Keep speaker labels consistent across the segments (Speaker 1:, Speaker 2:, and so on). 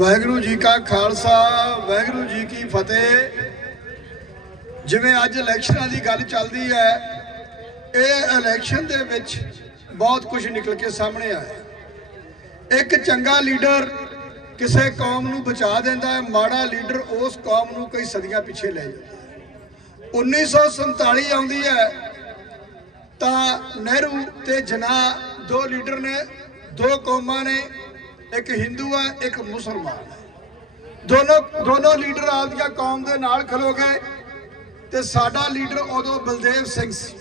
Speaker 1: ਵਾਹਿਗੁਰੂ ਜੀ ਕਾ ਖਾਲਸਾ, ਵਾਹਿਗੁਰੂ ਜੀ ਕੀ ਫਤਿਹ। ਜਿਵੇਂ ਅੱਜ ਇਲੈਕਸ਼ਨਾਂ ਦੀ ਗੱਲ ਚੱਲਦੀ ਹੈ, ਇਹ ਇਲੈਕਸ਼ਨ ਦੇ ਵਿੱਚ ਬਹੁਤ ਕੁਝ ਨਿਕਲ ਕੇ ਸਾਹਮਣੇ ਆਇਆ। ਇੱਕ ਚੰਗਾ ਲੀਡਰ ਕਿਸੇ ਕੌਮ ਨੂੰ ਬਚਾ ਦਿੰਦਾ ਹੈ, ਮਾੜਾ ਲੀਡਰ ਉਸ ਕੌਮ ਨੂੰ ਕਈ ਸਦੀਆਂ ਪਿੱਛੇ ਲੈ ਜਾਂਦਾ ਹੈ। 1947 ਆਉਂਦੀ ਹੈ, ਤਾਂ ਨਹਿਰੂ ਤੇ ਜਨਾਹ ਦੋ ਲੀਡਰ ਨੇ, ਦੋ ਕੌਮਾਂ ਨੇ ਇੱਕ ਹਿੰਦੂ ਹੈ ਇੱਕ ਮੁਸਲਮਾਨ ਹੈ ਦੋਨੋਂ ਦੋਨੋਂ ਲੀਡਰ ਆਪਦੀਆਂ ਕੌਮ ਦੇ ਨਾਲ ਖਲੋ ਗਏ ਤੇ ਸਾਡਾ ਲੀਡਰ ਉਦੋਂ ਬਲਦੇਵ ਸਿੰਘ ਸੀ।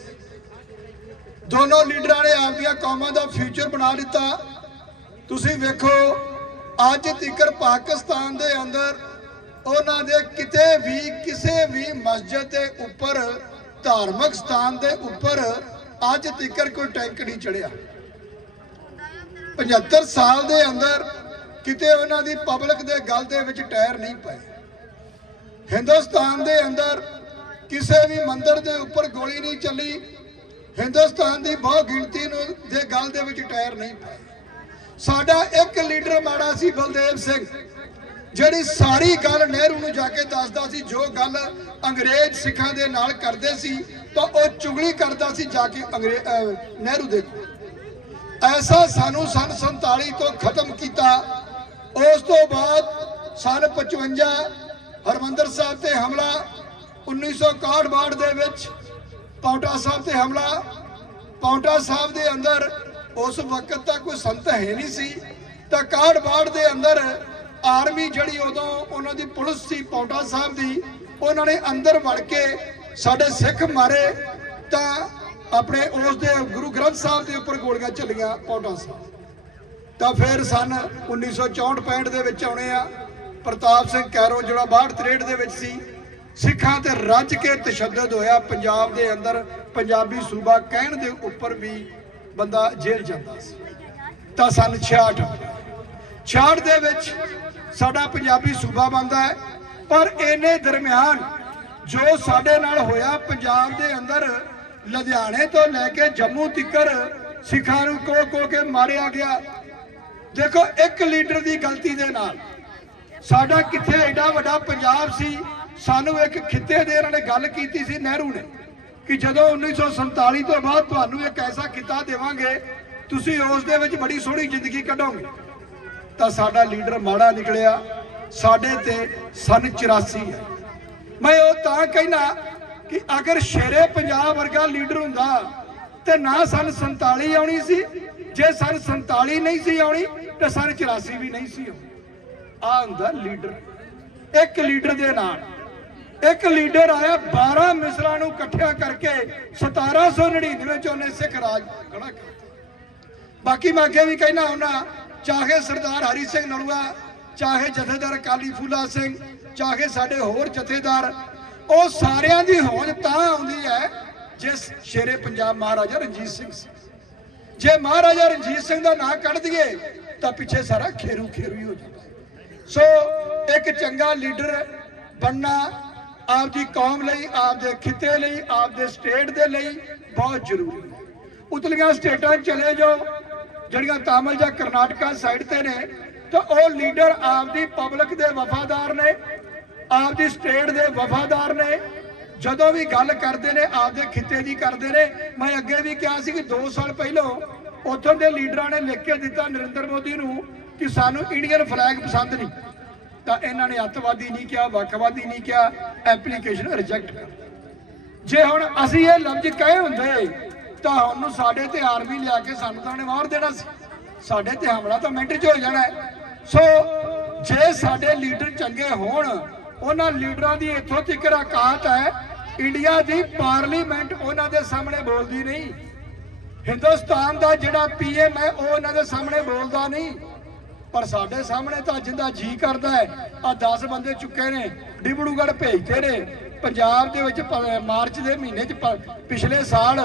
Speaker 1: ਦੋਨੋਂ ਲੀਡਰਾਂ ਨੇ ਆਪਦੀਆਂ ਕੌਮਾਂ ਦਾ ਫਿਊਚਰ ਬਣਾ ਦਿੱਤਾ। ਤੁਸੀਂ ਵੇਖੋ, ਅੱਜ ਤੀਕਰ ਪਾਕਿਸਤਾਨ ਦੇ ਅੰਦਰ ਉਹਨਾਂ ਦੇ ਕਿਤੇ ਵੀ, ਕਿਸੇ ਵੀ ਮਸਜਿਦ ਦੇ ਉੱਪਰ, ਧਾਰਮਿਕ ਸਥਾਨ ਦੇ ਉੱਪਰ ਅੱਜ ਤੀਕਰ ਕੋਈ ਟੈਂਕ ਨਹੀਂ ਚੜਿਆ 75 ਸਾਲ ਦੇ ਅੰਦਰ ਕਿਤੇ ਉਹਨਾਂ ਦੀ ਪਬਲਿਕ ਦੇ ਗੱਲ ਦੇ ਵਿੱਚ ਟਾਇਰ ਨਹੀਂ ਪਏ। ਹਿੰਦੁਸਤਾਨ ਦੇ ਅੰਦਰ ਕਿਸੇ ਵੀ ਮੰਦਰ ਦੇ ਉੱਪਰ ਗੋਲੀ ਨਹੀਂ ਚੱਲੀ, ਹਿੰਦੁਸਤਾਨ ਦੀ ਬਹੁ ਗਿਣਤੀ ਨੂੰ ਦੇ ਗੱਲ ਦੇ ਵਿੱਚ ਟਾਇਰ ਨਹੀਂ ਪਏ। ਸਾਡਾ ਇੱਕ ਲੀਡਰ ਮਾੜਾ ਸੀ ਬਲਦੇਵ ਸਿੰਘ, ਜਿਹੜੀ ਸਾਰੀ ਗੱਲ ਨਹਿਰੂ ਨੂੰ ਜਾ ਕੇ ਦੱਸਦਾ ਸੀ, ਜੋ ਗੱਲ ਅੰਗਰੇਜ਼ ਸਿੱਖਾਂ ਦੇ ਨਾਲ ਕਰਦੇ ਸੀ, ਤਾਂ ਉਹ ਚੁਗਲੀ ਕਰਦਾ ਸੀ ਜਾ ਕੇ ਅੰਗਰੇਜ਼ ਨਹਿਰੂ ਦੇ ਕੋਲ। ਐਸਾ ਸਾਨੂੰ ਸਨ 47 ਤੋਂ ਖਤਮ ਕੀਤਾ। ਉਸ ਤੋਂ ਬਾਅਦ ਸਨ 55 ਹਰਮੰਦਰ ਸਾਹਿਬ ਤੇ ਹਮਲਾ 1961 ਦੇ ਵਿੱਚ ਪੌਂਟਾ ਸਾਹਿਬ ਤੇ ਹਮਲਾ। ਪੌਂਟਾ ਸਾਹਿਬ ਦੇ ਅੰਦਰ ਉਸ ਵਕਤ ਤਾਂ ਕੋਈ ਸੰਤ ਹੈ ਨਹੀਂ ਸੀ। ਤਾਂ ਕਾੜਬਾੜ ਦੇ ਅੰਦਰ ਆਰਮੀ ਜਿਹੜੀ ਉਦੋਂ ਉਹਨਾਂ ਦੀ ਪੁਲਿਸ ਸੀ ਪੌਂਟਾ ਸਾਹਿਬ ਦੀ, ਉਹਨਾਂ ਨੇ ਅੰਦਰ ਵੜ ਕੇ ਸਾਡੇ ਸਿੱਖ ਮਾਰੇ। ਤਾਂ ਆਪਣੇ ਉਸ ਦੇ ਗੁਰੂ ਗ੍ਰੰਥ ਸਾਹਿਬ ਦੇ ਉੱਪਰ ਗੋਲੀਆਂ ਚੱਲੀਆਂ ਪੌਂਟਾ ਸਾਹਿਬ। ਤਾਂ ਫਿਰ ਸਨ 1964 65 ਦੇ ਵਿੱਚ ਆਉਣੇ ਆ। ਪ੍ਰਤਾਪ ਸਿੰਘ ਕੈਰੋ ਜਿਹੜਾ 62 63 ਦੇ ਵਿੱਚ ਸੀ, ਸਿੱਖਾਂ ਤੇ ਰੱਜ ਕੇ ਤਸ਼ੱਦਦ ਹੋਇਆ। ਪੰਜਾਬ ਦੇ ਅੰਦਰ ਪੰਜਾਬੀ ਸੂਬਾ ਕਹਿਣ ਦੇ ਉੱਪਰ ਵੀ ਬੰਦਾ ਜੇਲ੍ਹ ਜਾਂਦਾ ਸੀ। ਤਾਂ ਸਨ 66 66 ਦੇ ਵਿੱਚ ਸਾਡਾ ਪੰਜਾਬੀ ਸੂਬਾ ਬਣਦਾ ਹੈ। ਪਰ ਇਹਨੇ ਦਰਮਿਆਨ ਜੋ ਸਾਡੇ ਨਾਲ ਹੋਇਆ, ਪੰਜਾਬ ਦੇ ਅੰਦਰ ਲੁਧਿਆਣੇ ਤੋਂ ਲੈ ਕੇ ਜੰਮੂ ਤੱਕਰ ਸਿੱਖਾਂ ਨੂੰ ਕੋ ਕੋ ਕੇ ਮਾਰਿਆ ਗਿਆ। ਦੇਖੋ, ਇੱਕ ਲੀਡਰ ਦੀ ਗਲਤੀ ਦੇ ਨਾਲ ਸਾਡਾ ਕਿੱਥੇ ਐਡਾ ਵੱਡਾ ਪੰਜਾਬ ਸੀ, ਸਾਨੂੰ ਇੱਕ ਖਿੱਤੇ ਦੇ ਇਹਨਾਂ ਨੇ ਗੱਲ ਕੀਤੀ ਸੀ ਨਹਿਰੂ ਨੇ ਕਿ ਜਦੋਂ 1947 ਤੋਂ ਬਾਅਦ ਤੁਹਾਨੂੰ ਇੱਕ ਐਸਾ ਖਿੱਤਾ ਦੇਵਾਂਗੇ, ਤੁਸੀਂ ਉਸ ਦੇ ਵਿੱਚ ਬੜੀ ਸੋਹਣੀ ਜ਼ਿੰਦਗੀ ਕੱਢੋਗੇ। ਤਾਂ ਸਾਡਾ ਲੀਡਰ ਮਾੜਾ ਨਿਕਲਿਆ, ਸਾਡੇ ਤੇ ਸਨ 84 ਹੈ। ਮੈਂ ਉਹ ਤਾਂ ਕਹਿਣਾ ਕਿ ਅਗਰ ਸ਼ੇਰੇ ਪੰਜਾਬ ਵਰਗਾ ਲੀਡਰ ਹੁੰਦਾ, ਤੇ ਨਾ ਸਨ 47 ਆਉਣੀ ਸੀ, ਜੇ ਸਨ 47 ਨਹੀਂ ਸੀ ਆਉਣੀ, ਤੇ ਸਨ 84 ਵੀ ਨਹੀਂ ਸੀ ਆਉਣੀ। ਆ ਹੁੰਦਾ ਲੀਡਰ। ਇੱਕ ਲੀਡਰ ਦੇ ਨਾਲ, ਇੱਕ ਲੀਡਰ ਆਇਆ 12 ਮਿਸਰਾਂ ਨੂੰ ਇਕੱਠਿਆ ਕਰਕੇ 1799 ਚ ਉਹਨੇ ਸਿੱਖ ਰਾਜ ਖੜਾ ਕੀਤਾ। ਬਾਕੀ ਮੈਂ ਅੱਗੇ ਵੀ ਕਹਿਣਾ ਹੁੰਦਾ, ਚਾਹੇ ਸਰਦਾਰ ਹਰੀ ਸਿੰਘ ਨਲੂਆ, ਚਾਹੇ ਜਥੇਦਾਰ ਕਾਲੀ ਫੂਲਾ ਸਿੰਘ, ਚਾਹੇ ਸਾਡੇ ਹੋਰ ਜਥੇਦਾਰ ਉਹ ਸਾਰਿਆਂ ਦੀ ਹੋਂਦ ਤਾਂ ਆਉਂਦੀ ਹੈ ਜਿਸ ਸ਼ੇਰੇ ਪੰਜਾਬ ਮਹਾਰਾਜਾ ਰਣਜੀਤ ਸਿੰਘ ਸੀ। ਜੇ ਮਹਾਰਾਜਾ ਰਣਜੀਤ ਸਿੰਘ ਦਾ ਨਾਂ ਕੱਢ ਦਈਏ, ਤਾਂ ਪਿੱਛੇ ਸਾਰਾ ਖੇਰੂ ਖੇਰੂ ਹੀ ਹੋ ਜਾਂਦਾ। ਸੋ ਇੱਕ ਚੰਗਾ ਲੀਡਰ ਬਣਨਾ ਆਪਦੀ ਕੌਮ ਲਈ, ਆਪਦੇ ਖਿੱਤੇ ਲਈ, ਆਪਦੇ ਸਟੇਟ ਦੇ ਲਈ ਬਹੁਤ ਜ਼ਰੂਰੀ ਹੈ। ਉਤਲੀਆਂ ਸਟੇਟਾਂ ਚਲੇ ਜਾਓ, ਜਿਹੜੀਆਂ ਤਾਮਿਲ ਜਾਂ ਕਰਨਾਟਕਾ ਸਾਈਡ ਤੇ ਨੇ, ਤਾਂ ਉਹ ਲੀਡਰ ਆਪਦੀ ਪਬਲਿਕ ਦੇ ਵਫਾਦਾਰ ਨੇ ਆਪਦੀ ਸਟੇਟ ਦੇ ਵਫਾਦਾਰ ਨੇ, ਜਦੋਂ ਵੀ ਗੱਲ ਕਰਦੇ ਨੇ, ਆਪਦੇ ਖਿੱਤੇ ਦੀ ਕਰਦੇ ਨੇ। ਮੈਂ ਅੱਗੇ ਵੀ ਕਿਹਾ ਸੀ ਕਿ 2 ਸਾਲ ਪਹਿਲਾਂ ਉੱਥੋਂ ਦੇ ਲੀਡਰਾਂ ਨੇ ਲਿਖ ਕੇ ਦਿੱਤਾ ਨਰਿੰਦਰ ਮੋਦੀ ਨੂੰ ਕਿ ਸਾਨੂੰ ਇੰਡੀਅਨ ਫਲੈਗ ਪਸੰਦ ਨਹੀਂ। ਤਾਂ ਇਹਨਾਂ ਨੇ ਅੱਤਵਾਦੀ ਨਹੀਂ ਕਿਹਾ, ਵੱਖਵਾਦੀ ਨਹੀਂ ਕਿਹਾ ਐਪਲੀਕੇਸ਼ਨ ਰਿਜੈਕਟ ਕਰ ਜੇ ਹੁਣ ਅਸੀਂ ਇਹ ਲਫ਼ਜ਼ ਕਹੇ ਹੁੰਦੇ, ਤਾਂ ਉਹਨੂੰ ਸਾਡੇ ਤੇ ਆਰਮੀ ਲਿਆ ਕੇ ਸਾਨੂੰ ਤਾਂ ਉਹਨੇ ਮਾਰ ਦੇਣਾ ਸੀ। ਸਾਡੇ ਤੇ ਹਮਲਾ ਤਾਂ ਮਿੰਟ 'ਚ ਹੋ ਜਾਣਾ ਸੋ ਜੇ ਸਾਡੇ ਲੀਡਰ ਚੰਗੇ ਹੋਣ ਉਹਨਾਂ ਲੀਡਰਾਂ ਦੀ ਇੱਥੋਂ ਤੱਕ ਔਕਾਤ ਹੈ। ਇੰਡੀਆ ਦੀ ਪਾਰਲੀਮੈਂਟ ਉਹਨਾਂ ਦੇ ਸਾਹਮਣੇ ਬੋਲਦੀ ਨਹੀਂ। ਹਿੰਦੁਸਤਾਨ ਦਾ ਜਿਹੜਾ ਪੀਐਮ ਹੈ, ਉਹ ਉਹਨਾਂ ਦੇ ਸਾਹਮਣੇ ਬੋਲਦਾ ਨਹੀਂ। ਪਰ ਸਾਡੇ ਸਾਹਮਣੇ ਤਾਂ ਜਿੰਦਾ ਜੀ ਕਰਦਾ ਹੈ। ਆ 10 ਬੰਦੇ ਚੁੱਕੇ ਨੇ ਡਿਬੜੂਗੜ ਭੇਜਦੇ ਨੇ। ਪੰਜਾਬ ਦੇ ਵਿੱਚ ਮਾਰਚ ਦੇ ਮਹੀਨੇ ਚ ਪਿਛਲੇ ਸਾਲ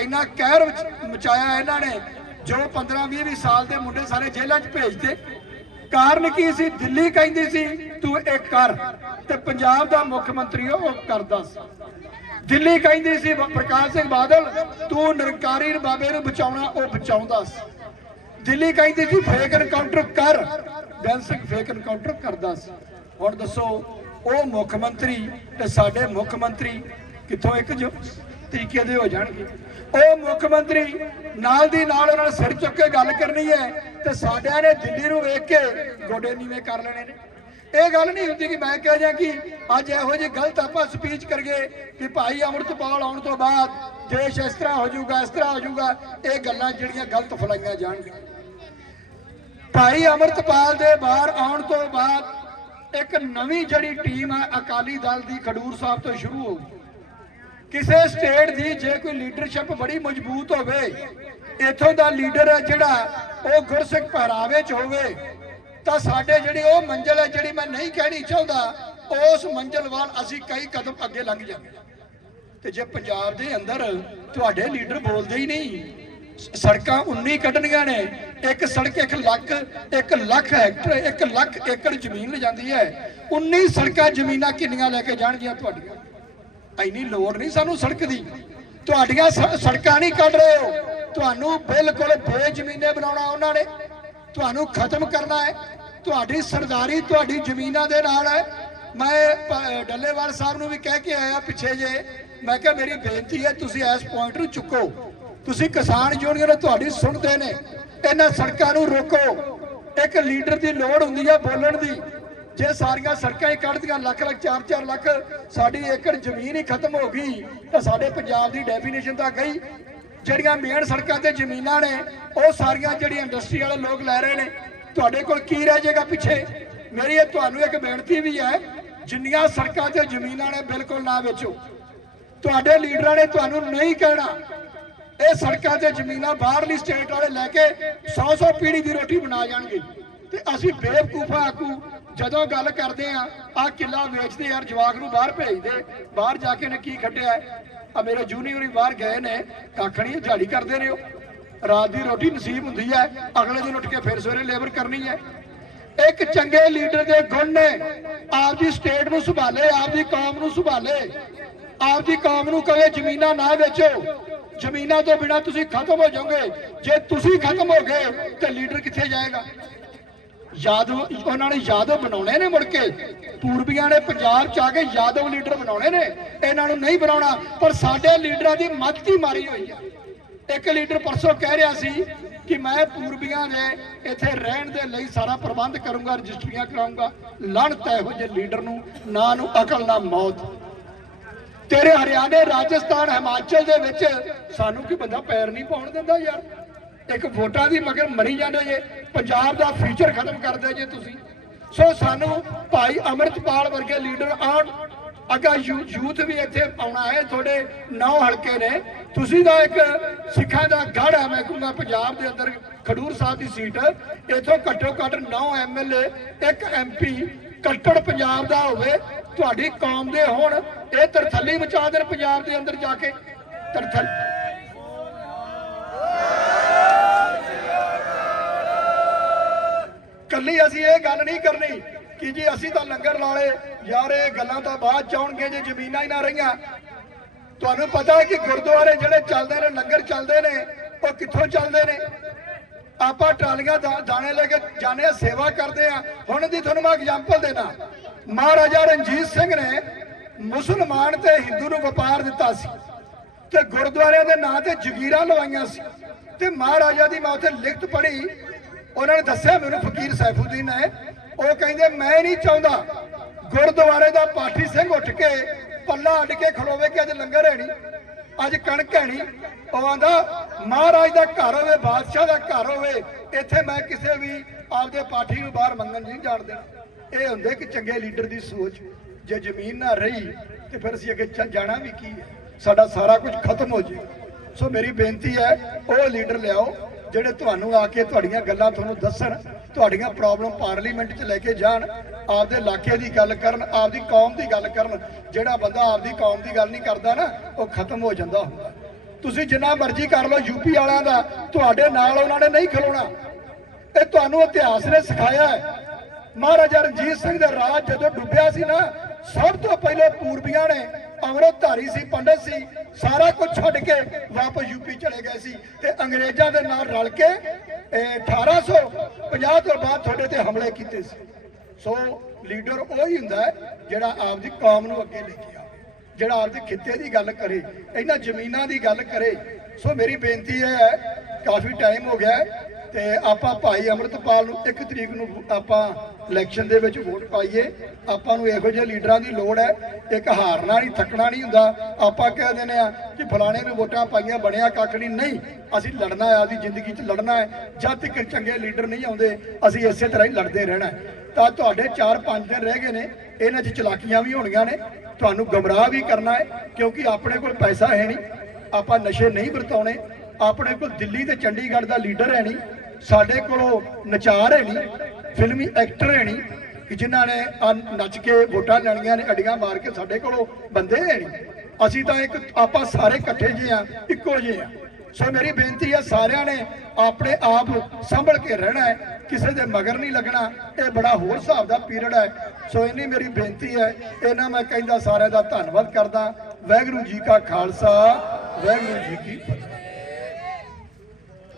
Speaker 1: ਇੰਨਾ ਕਹਿਰ ਮਚਾਇਆ ਇਹਨਾਂ ਨੇ। ਜੋ 15 20 ਸਾਲ ਦੇ ਮੁੰਡੇ ਸਾਰੇ ਜੇਲ੍ਹਾਂ 'ਚ ਭੇਜਦੇ। ਕਾਰਨ ਕੀ ਸੀ? ਦਿੱਲੀ ਕਹਿੰਦੀ ਸੀ, ਤੂੰ ਇਹ ਕਰ। ਤੇ ਪੰਜਾਬ ਦਾ ਮੁੱਖ ਮੰਤਰੀ ਉਹ ਕਰਦਾ ਸੀ। ਦਿੱਲੀ ਕਹਿੰਦੀ ਸੀ ਪ੍ਰਕਾਸ਼ ਸਿੰਘ ਬਾਦਲ, ਤੂੰ ਨਿਰੰਕਾਰੀ ਬਾਬੇ ਨੂੰ ਬਚਾਉਣਾ, ਉਹ ਬਚਾਉਂਦਾ ਸੀ। ਦਿੱਲੀ ਕਹਿੰਦੀ ਸੀ, ਫੇਕ ਐਨਕਾਊਂਟਰ ਕਰ। ਬੈਂਸ ਫੇਕ ਐਨਕਾਊਂਟਰ ਕਰਦਾ ਸੀ। ਹੁਣ ਦੱਸੋ, ਉਹ ਮੁੱਖ ਮੰਤਰੀ ਤੇ ਸਾਡੇ ਮੁੱਖ ਮੰਤਰੀ ਕਿੱਥੋਂ ਇੱਕ ਜੋ ਤਰੀਕੇ ਦੇ ਹੋ ਜਾਣਗੇ? ਉਹ ਮੁੱਖ ਮੰਤਰੀ ਨਾਲ ਦੀ ਨਾਲ ਉਹਨਾਂ ਨੇ ਸਿਰ ਚੁੱਕ ਕੇ ਗੱਲ ਕਰਨੀ ਹੈ ਤੇ ਸਾਡਿਆਂ ਨੇ ਦਿੱਲੀ ਨੂੰ ਵੇਖ ਕੇ ਗੋਡੇ ਨੀਵੇਂ ਕਰ ਲੈਣੇ ਨੇ। ਇਹ ਗੱਲ ਨਹੀਂ ਹੁੰਦੀ ਕਿ ਮੈਂ ਕਹਿ ਜਾ ਕਿ ਅੱਜ ਇਹੋ ਜਿਹੀ ਗਲਤ ਆਪਾਂ ਸਪੀਚ ਕਰਗੇ ਕਿ ਭਾਈ ਅੰਮ੍ਰਿਤਪਾਲ ਆਉਣ ਤੋਂ ਬਾਅਦ ਦੇਸ਼ ਇਸ ਤਰ੍ਹਾਂ ਹੋ ਜਾਊਗਾ, ਇਸ ਤਰ੍ਹਾਂ ਹੋ ਜਾਊਗਾ, ਇਹ ਗੱਲਾਂ ਜਿਹੜੀਆਂ ਗਲਤ ਫਲਾਈਆਂ ਜਾਣਗੀਆਂ। ਭਾਈ ਅਮਰਤਪਾਲ ਦੇ ਬਾਹਰ ਆਉਣ ਤੋਂ ਬਾਅਦ ਇੱਕ ਨਵੀਂ ਜਿਹੜੀ ਟੀਮ ਹੈ ਅਕਾਲੀ ਦਲ ਦੀ ਖਡੂਰ ਸਾਹਿਬ ਤੋਂ ਸ਼ੁਰੂ ਹੋਊਗੀ ਕਿਸੇ ਸਟੇਟ ਦੀ ਜੇ ਕੋਈ ਲੀਡਰਸ਼ਿਪ ਬੜੀ ਮਜ਼ਬੂਤ ਹੋਵੇ, ਇੱਥੋਂ ਦਾ ਲੀਡਰ ਹੈ ਜਿਹੜਾ ਉਹ ਗੁਰਸਿੱਖ ਪਹਿਰਾਵੇ 'ਚ ਹੋਵੇ, ਤਾਂ ਸਾਡੇ ਜਿਹੜੀ ਉਹ ਮੰਜ਼ਲ ਹੈ ਜਿਹੜੀ ਮੈਂ ਨਹੀਂ ਕਹਿਣੀ ਚਾਹੁੰਦਾ, ਉਸ ਮੰਜ਼ਲ ਵੱਲ ਅਸੀਂ ਕਈ ਕਦਮ ਅੱਗੇ ਲੰਘ ਜਾਂਦੇ ਤੇ ਜੇ ਪੰਜਾਬ ਦੇ ਅੰਦਰ ਤੁਹਾਡੇ ਲੀਡਰ ਬੋਲਦੇ ਹੀ ਨਹੀਂ ਸੜਕਾਂ 19 ਕੱਢਣੀਆਂ ਨੇ, ਇੱਕ ਸੜਕ 1 ਲੱਖ 1 ਲੱਖ ਹੈਕਟਰ 1 ਲੱਖ ਏਕੜ ਜ਼ਮੀਨ ਲੈ ਜਾਂਦੀ ਹੈ 19 ਸੜਕਾਂ ਜ਼ਮੀਨਾਂ ਕਿੰਨੀਆਂ ਲੈ ਕੇ ਜਾਣਗੀਆਂ ਤੁਹਾਡੀਆਂ? ਐਨੀ ਲੋੜ ਨਹੀਂ ਸਾਨੂੰ ਸੜਕ ਦੀ। ਤੁਹਾਡੀਆਂ ਸੜਕਾਂ ਨਹੀਂ ਕੱਢ ਰਹੇ ਹੋ। ਤੁਹਾਨੂੰ ਬਿਲਕੁਲ ਬੇਜ਼ਮੀਨੇ ਬਣਾਉਣਾ ਉਹਨਾਂ ਨੇ। ਤੁਹਾਨੂੰ ਖਤਮ ਕਰਨਾ ਹੈ। ਤੁਹਾਡੀ ਸਰਦਾਰੀ ਤੁਹਾਡੀ ਜ਼ਮੀਨਾਂ ਦੇ ਨਾਲ ਹੈ। ਮੈਂ ਡੱਲੇਵਾਲ ਸਾਹਿਬ ਨੂੰ ਵੀ ਕਹਿ ਕੇ ਆਇਆ ਪਿੱਛੇ ਜੇ। ਮੈਂ ਕਿਹਾ, ਮੇਰੀ ਬੇਨਤੀ ਹੈ, ਤੁਸੀਂ ਇਸ ਪੁਆਇੰਟ ਨੂੰ ਚੁੱਕੋ। ਤੁਸੀਂ ਕਿਸਾਨ ਯੂਨੀਅਨ ਤੁਹਾਡੀ ਸੁਣਦੇ ਨੇ। ਇਹਨਾਂ ਸੜਕਾਂ ਨੂੰ ਰੋਕੋ। ਇੱਕ ਲੀਡਰ ਦੀ ਲੋੜ ਹੁੰਦੀ ਹੈ ਬੋਲਣ ਦੀ। ਜੇ ਸਾਰੀਆਂ ਸੜਕਾਂ ਹੀ ਕੱਢਦੀਆਂ, ਲੱਖ ਲੱਖ 4-4 ਲੱਖ, ਸਾਡੀ ਏਕੜ ਜ਼ਮੀਨ ਹੀ ਖਤਮ ਹੋ ਗਈ, ਤਾਂ ਸਾਡੇ ਪੰਜਾਬ ਦੀ ਡੈਫੀਨੇਸ਼ਨ ਤਾਂ ਗਈ। ਜਿਹੜੀਆਂ ਮੇਨ ਸੜਕਾਂ ਤੇ ਜ਼ਮੀਨਾਂ ਨੇ, ਉਹ ਸਾਰੀਆਂ ਜਿਹੜੀਆਂ ਇੰਡਸਟਰੀ ਵਾਲੇ ਲੋਕ ਲੈ ਰਹੇ ਨੇ। ਤੁਹਾਡੇ ਕੋਲ ਕੀ ਰਹਿ ਜਾਏਗਾ ਪਿੱਛੇ? ਮੇਰੀ ਇਹ ਤੁਹਾਨੂੰ ਇੱਕ ਬੇਨਤੀ ਵੀ ਹੈ, ਜਿੰਨੀਆਂ ਸੜਕਾਂ ਤੇ ਜ਼ਮੀਨਾਂ ਨੇ, ਬਿਲਕੁਲ ਨਾ ਵੇਚੋ। ਤੁਹਾਡੇ ਲੀਡਰਾਂ ਨੇ ਤੁਹਾਨੂੰ ਨਹੀਂ ਕਹਿਣਾ, ਇਹ ਸੜਕਾਂ ਤੇ ਜ਼ਮੀਨਾਂ ਬਾਹਰਲੀ ਸਟੇਟ ਵਾਲੇ ਲੈ ਕੇ 100-100 ਪੀੜੀ ਦੀ ਰੋਟੀ ਬਣਾ ਜਾਣਗੇ। ਤੇ ਅਸੀਂ ਬੇਵਕੂਫਾ ਆਕੂ ਜਦੋਂ ਗੱਲ ਕਰਦੇ ਆ ਆ ਕਿੱਲਾ ਵੇਚਦੇ ਯਾਰ, ਜਵਾਕ ਨੂੰ ਬਾਹਰ ਭੇਜਦੇ, ਬਾਹਰ ਜਾ ਕੇ ਨੇ ਕੀ ਖੱਟਿਆ ਆ ਮੇਰੇ ਜੂਨੀਅਰ ਵੀ ਬਾਹਰ ਗਏ ਨੇ, ਕੱਖ ਨਹੀਂ ਦਿਹਾੜੀ ਕਰਦੇ ਨੇ ਉਹ। ਰਾਤ ਦੀ ਰੋਟੀ ਨਸੀਬ ਹੁੰਦੀ ਹੈ, ਅਗਲੇ ਦਿਨ ਉੱਠ ਕੇ ਫਿਰ ਸਵੇਰੇ ਲੇਬਰ ਕਰਨੀ ਹੈ। ਇੱਕ ਚੰਗੇ ਲੀਡਰ ਦੇ ਗੁਣ ਨੇ, ਆਪਦੀ ਸਟੇਟ ਨੂੰ ਸੰਭਾਲੇ, ਆਪਦੀ ਕੌਮ ਨੂੰ ਸੰਭਾਲੇ। ਆਪਦੀ ਕੌਮ ਨੂੰ ਕਹੇ, ਜ਼ਮੀਨਾਂ ਨਾ ਵੇਚੋ। ਜ਼ਮੀਨਾਂ ਤੋਂ ਬਿਨਾ ਤੁਸੀਂ ਖਤਮ ਹੋ ਜਾਓਗੇ। ਜੇ ਤੁਸੀਂ ਖਤਮ ਹੋ ਗਏ, ਤੇ ਲੀਡਰ ਕਿੱਥੇ ਜਾਏਗਾ? ਯਾਦਵ, ਉਹਨਾਂ ਨੇ ਯਾਦਵ ਬਣਾਉਣੇ ਨੇ ਮੁੜ ਕੇ। ਪੂਰਬੀਆਂ ਨੇ ਪੰਜਾਬ ਚ ਆ ਕੇ ਯਾਦਵ ਲੀਡਰ ਬਣਾਉਣੇ ਨੇ। ਇਹਨਾਂ ਨੂੰ ਨਹੀਂ ਬਣਾਉਣਾ, ਪਰ ਸਾਡੇ ਲੀਡਰਾਂ ਦੀ ਮੱਤੀ ਮਾਰੀ ਹੋਈ ਆ। ਇੱਕ ਲੀਡਰ ਪਰਸੋਂ ਕਹਿ ਰਿਹਾ ਸੀ ਕਿ ਮੈਂ ਪੂਰਬੀਆਂ ਦੇ ਇੱਥੇ ਰਹਿਣ ਦੇ ਲਈ ਸਾਰਾ ਪ੍ਰਬੰਧ ਕਰੂੰਗਾ, ਰਜਿਸਟਰੀਆਂ ਕਰਾਉਂਗਾ ਲੜਤ ਇਹੋ ਜਿਹੇ ਲੀਡਰ ਨੂੰ, ਨਾ ਨੂੰ ਅਕਲ, ਨਾ ਮੌਤ। ਤੇਰੇ ਹਰਿਆਣੇ, ਰਾਜਸਥਾਨ, ਹਿਮਾਚਲ ਦੇ ਵਿੱਚ ਸਾਨੂੰ ਕੀ ਬੰਦਾ ਪੈਰ ਨਹੀਂ ਪਾਉਣ ਦਿੰਦਾ ਯਾਰ। ਇੱਕ ਵੋਟਾਂ ਦੀ ਮਗਰ ਮਰੀ ਜਾਂਦੇ ਜੇ, ਪੰਜਾਬ ਦਾ ਫਿਊਚਰ ਖਤਮ ਕਰਦੇ ਜੇ ਤੁਸੀਂ। ਸੋ ਸਾਨੂੰ ਭਾਈ ਅਮਰਤਪਾਲ ਵਰਗੇ ਲੀਡਰ ਆਉਣ। ਅਗਾ ਯੂਥ ਵੀ ਇੱਥੇ ਆਉਣਾ ਹੈ, ਤੁਹਾਡੇ ਨੌ ਹਲਕੇ ਨੇ। ਤੁਸੀਂ ਦਾ ਇੱਕ ਸਿੱਖਾਂ ਦਾ ਗੜ ਹੈ ਮੈਂ ਕਹੂੰਗਾ ਪੰਜਾਬ ਦੇ ਅੰਦਰ ਖਡੂਰ ਸਾਹਿਬ ਦੀ ਸੀਟ। ਇੱਥੋਂ ਘੱਟੋ ਘੱਟ 9 ਐਮਐਲਏ ਇੱਕ ਐਮਪੀ ਕੱਟੜ ਪੰਜਾਬ ਦਾ ਹੋਵੇ, ਤੁਹਾਡੀ ਕੌਮ ਦੇ ਹੋਣ। ਇਹ ਤਰਥੱਲੀ ਮਚਾ ਦੇਣ ਪੰਜਾਬ ਦੇ ਅੰਦਰ ਜਾ ਕੇ। ਤਰਥੱਲ ਕੱਲੀ ਅਸੀਂ ਇਹ ਗੱਲ ਨਹੀਂ ਕਰਨੀ ਕਿ ਜੀ ਅਸੀਂ ਤਾਂ ਲੰਗਰ ਲਾਲੇ। ਯਾਰ, ਇਹ ਗੱਲਾਂ ਤਾਂ ਬਾਅਦ ਚ ਆਉਣਗੀਆਂ ਜੇ ਜ਼ਮੀਨਾਂ ਹੀ ਨਾ ਰਹੀਆਂ। ਤੁਹਾਨੂੰ ਪਤਾ ਹੈ ਕਿ ਗੁਰਦੁਆਰੇ ਜਿਹੜੇ ਚੱਲਦੇ ਨੇ, ਲੰਗਰ ਚੱਲਦੇ ਨੇ, ਉਹ ਕਿੱਥੋਂ ਚੱਲਦੇ ਨੇ? ਆਪਾਂ ਟਰਾਲੀਆਂ ਦਾਣੇ ਲੈ ਕੇ ਜਾਣੇ ਸੇਵਾ ਕਰਦੇ ਆ ਹੁਣ ਦੀ ਤੁਹਾਨੂੰ ਮੈਂ ਐਗਜ਼ਾਮਪਲ ਦੇਣਾ। ਮਹਾਰਾਜਾ ਰਣਜੀਤ ਸਿੰਘ ਨੇ ਮੁਸਲਮਾਨ ਤੇ ਹਿੰਦੂ ਨੂੰ ਵਪਾਰ ਦਿੱਤਾ ਸੀ ਤੇ ਗੁਰਦੁਆਰਿਆਂ ਦੇ ਨਾਂ ਤੇ ਜਗੀਰਾਂ ਲਵਾਈਆਂ ਸੀ। ਤੇ ਮਹਾਰਾਜਾ ਦੀ ਮੈਂ ਉੱਥੇ ਲਿਖਤ ਪੜ੍ਹੀ ਉਹਨਾਂ ਨੇ ਦੱਸਿਆ ਮੈਨੂੰ ਫਕੀਰ ਸੈਫੁਦੀਨ ਨੇ, ਉਹ ਕਹਿੰਦੇ, ਮੈਂ ਨਹੀਂ ਚਾਹੁੰਦਾ ਗੁਰਦੁਆਰੇ ਦਾ ਪਾਠੀ ਸਿੰਘ ਉੱਠ ਕੇ ਪੱਲਾ ਅੱਡ ਕੇ ਖਲੋਵੇ ਕਿ ਅੱਜ ਲੰਗਰ ਹੈ ਨਹੀਂ, ਅੱਜ ਕਣਕ ਹੈ ਨਹੀਂ। ਉਹ ਆਂਦਾ, ਮਹਾਰਾਜ ਦਾ ਘਰ ਹੋਵੇ, ਬਾਦਸ਼ਾਹ ਦਾ ਘਰ ਹੋਵੇ, ਇੱਥੇ ਮੈਂ ਕਿਸੇ ਵੀ ਆਪਦੇ ਪਾਠੀ ਨੂੰ ਬਾਹਰ ਮੰਗਣ ਨਹੀਂ ਜਾਣ ਦੇਣਾ। ਇਹ ਹੁੰਦੇ ਕਿ ਚੰਗੇ ਲੀਡਰ ਦੀ ਸੋਚ, ਜੇ ਜ਼ਮੀਨ ਨਾ ਰਹੀ ਤੇ ਫਿਰ ਅਸੀਂ ਅੱਗੇ ਜਾਣਾ ਵੀ ਕੀ ਹੈ? ਸਾਡਾ ਸਾਰਾ ਕੁਝ ਖਤਮ ਹੋ ਜੇ। ਸੋ ਮੇਰੀ ਬੇਨਤੀ ਹੈ, ਉਹ ਲੀਡਰ ਲਿਆਓ ਜਿਹੜੇ ਤੁਹਾਨੂੰ ਆ ਕੇ ਤੁਹਾਡੀਆਂ ਗੱਲਾਂ ਤੁਹਾਨੂੰ ਦੱਸਣ, ਤੁਹਾਡੀਆਂ ਪ੍ਰੋਬਲਮ ਪਾਰਲੀਮੈਂਟ 'ਚ ਲੈ ਕੇ ਜਾਣ, ਆਪਦੇ ਇਲਾਕੇ ਦੀ ਗੱਲ ਕਰਨ, ਆਪਦੀ ਕੌਮ ਦੀ ਗੱਲ ਕਰਨ, ਜਿਹੜਾ ਬੰਦਾ ਆਪਦੀ ਕੌਮ ਦੀ ਗੱਲ ਨਹੀਂ ਕਰਦਾ ਨਾ, ਉਹ ਖਤਮ ਹੋ ਜਾਂਦਾ ਹੁੰਦਾ। ਤੁਸੀਂ ਜਿੰਨਾ ਮਰਜ਼ੀ ਕਰ ਲਓ ਯੂਪੀ ਵਾਲਿਆਂ ਦਾ, ਤੁਹਾਡੇ ਨਾਲ ਉਹਨਾਂ ਨੇ ਨਹੀਂ ਖਲੋਣਾ। ਇਹ ਤੁਹਾਨੂੰ ਇਤਿਹਾਸ ਨੇ ਸਿਖਾਇਆ ਹੈ। ਮਹਾਰਾਜਾ ਰਣਜੀਤ ਸਿੰਘ ਦਾ ਰਾਜ ਜਦੋਂ ਡੁੱਬਿਆ ਸੀ ਨਾ ਸਭ ਤੋਂ ਪਹਿਲੇ ਪੂਰਬੀਆਂ ਨੇ ਅੰਮ੍ਰਿਤਧਾਰੀ ਸੀ, ਪੰਡਤ ਸੀ, ਸਾਰਾ ਕੁਝ ਛੱਡ ਕੇ ਵਾਪਸ ਯੂਪੀ ਚਲੇ ਗਏ ਸੀ ਤੇ ਅੰਗਰੇਜ਼ਾਂ ਦੇ ਨਾਲ ਰਲ ਕੇ, ਇਹ 50 ਤੋਂ ਬਾਅਦ ਤੁਹਾਡੇ ਤੇ ਹਮਲੇ ਕੀਤੇ ਸੀ। ਸੋ ਲੀਡਰ ਉਹ ਹੀ ਹੁੰਦਾ ਹੈ ਜਿਹੜਾ ਆਪਦੀ ਕੌਮ ਨੂੰ ਅੱਗੇ ਲੈ ਕੇ ਆਵੇ, ਜਿਹੜਾ ਆਪਦੇ ਖਿੱਤੇ ਦੀ ਗੱਲ ਕਰੇ, ਇਹਨਾਂ ਜ਼ਮੀਨਾਂ ਦੀ ਗੱਲ ਕਰੇ। ਸੋ ਮੇਰੀ ਬੇਨਤੀ ਇਹ ਹੈ, ਕਾਫੀ ਟਾਈਮ ਹੋ ਗਿਆ ਹੈ ਤੇ ਆਪਾਂ ਭਾਈ ਅਮਰਤਪਾਲ ਨੂੰ ਇੱਕ ਤਰੀਕ ਨੂੰ ਆਪਾਂ ਇਲੈਕਸ਼ਨ ਦੇ ਵਿੱਚ ਵੋਟ ਪਾਈਏ, ਆਪਾਂ ਨੂੰ ਇਹੋ ਜਿਹੇ ਲੀਡਰਾਂ ਦੀ ਲੋੜ ਹੈ, ਇੱਕ ਹਾਰਨਾ ਨਹੀਂ, ਥੱਕਣਾ ਨਹੀਂ ਹੁੰਦਾ। ਆਪਾਂ ਕਹਿ ਦਿੰਦੇ ਆ ਕਿ ਫਲਾਣੇ ਨੂੰ ਵੋਟਾਂ ਪਾਈਆਂ, ਬਣਿਆ ਕੱਖ ਨਹੀਂ। ਨਹੀਂ, ਅਸੀਂ ਲੜਨਾ ਹੈ, ਆਪਦੀ ਜ਼ਿੰਦਗੀ 'ਚ ਲੜਨਾ ਹੈ। ਜਦ ਤੱਕ ਚੰਗੇ ਲੀਡਰ ਨਹੀਂ ਆਉਂਦੇ, ਅਸੀਂ ਇਸੇ ਤਰ੍ਹਾਂ ਹੀ ਲੜਦੇ ਰਹਿਣਾ ਤਾਂ ਤੁਹਾਡੇ 4-5 ਦਿਨ ਰਹਿ ਗਏ ਨੇ, ਇਹਨਾਂ 'ਚ ਚਲਾਕੀਆਂ ਵੀ ਹੋਣੀਆਂ ਨੇ। ਤੁਹਾਨੂੰ ਗਮਰਾਹ ਵੀ ਕਰਨਾ ਹੈ, ਕਿਉਂਕਿ ਆਪਣੇ ਕੋਲ ਪੈਸਾ ਹੈ ਨਹੀਂ। ਆਪਾਂ ਨਸ਼ੇ ਨਹੀਂ ਵਰਤਾਉਣੇ। ਆਪਣੇ ਕੋਲ ਦਿੱਲੀ ਤੇ ਚੰਡੀਗੜ੍ਹ ਦਾ ਲੀਡਰ ਹੈ ਨਹੀਂ। ਸਾਡੇ ਕੋਲੋਂ ਨਚਾਰ ਹੈ ਨਹੀਂ। ਫਿਲਮੀ ਐਕਟਰ ਹੈ ਨਹੀਂ, ਕਿ ਜਿਨ੍ਹਾਂ ਨੇ ਨੱਚ ਕੇ ਵੋਟਾਂ ਲੈਣੀਆਂ ਨੇ ਅੱਡੀਆਂ ਮਾਰ ਕੇ ਸਾਡੇ ਕੋਲੋਂ ਬੰਦੇ ਹੈ ਨਹੀਂ। ਅਸੀਂ ਤਾਂ ਇੱਕ, ਆਪਾਂ ਸਾਰੇ ਇਕੱਠੇ ਜਿਹੇ ਆ ਇੱਕੋ ਜਿਹੇ ਆ ਸੋ ਮੇਰੀ ਬੇਨਤੀ ਹੈ, ਸਾਰਿਆਂ ਨੇ ਆਪਣੇ ਆਪ ਸੰਭਲ ਕੇ ਰਹਿਣਾ ਹੈ, ਕਿਸੇ ਦੇ ਮਗਰ ਨਹੀਂ ਲੱਗਣਾ। ਇਹ ਬੜਾ ਹੋਰ ਹਿਸਾਬ ਦਾ ਪੀਰੀਅਡ ਹੈ। ਸੋ ਇੰਨੀ ਮੇਰੀ ਬੇਨਤੀ ਹੈ, ਇਹਨਾਂ ਮੈਂ ਕਹਿੰਦਾ ਸਾਰਿਆਂ ਦਾ ਧੰਨਵਾਦ ਕਰਦਾ। ਵਾਹਿਗੁਰੂ ਜੀ ਕਾ ਖਾਲਸਾ, ਵਾਹਿਗੁਰੂ ਜੀ ਕੀ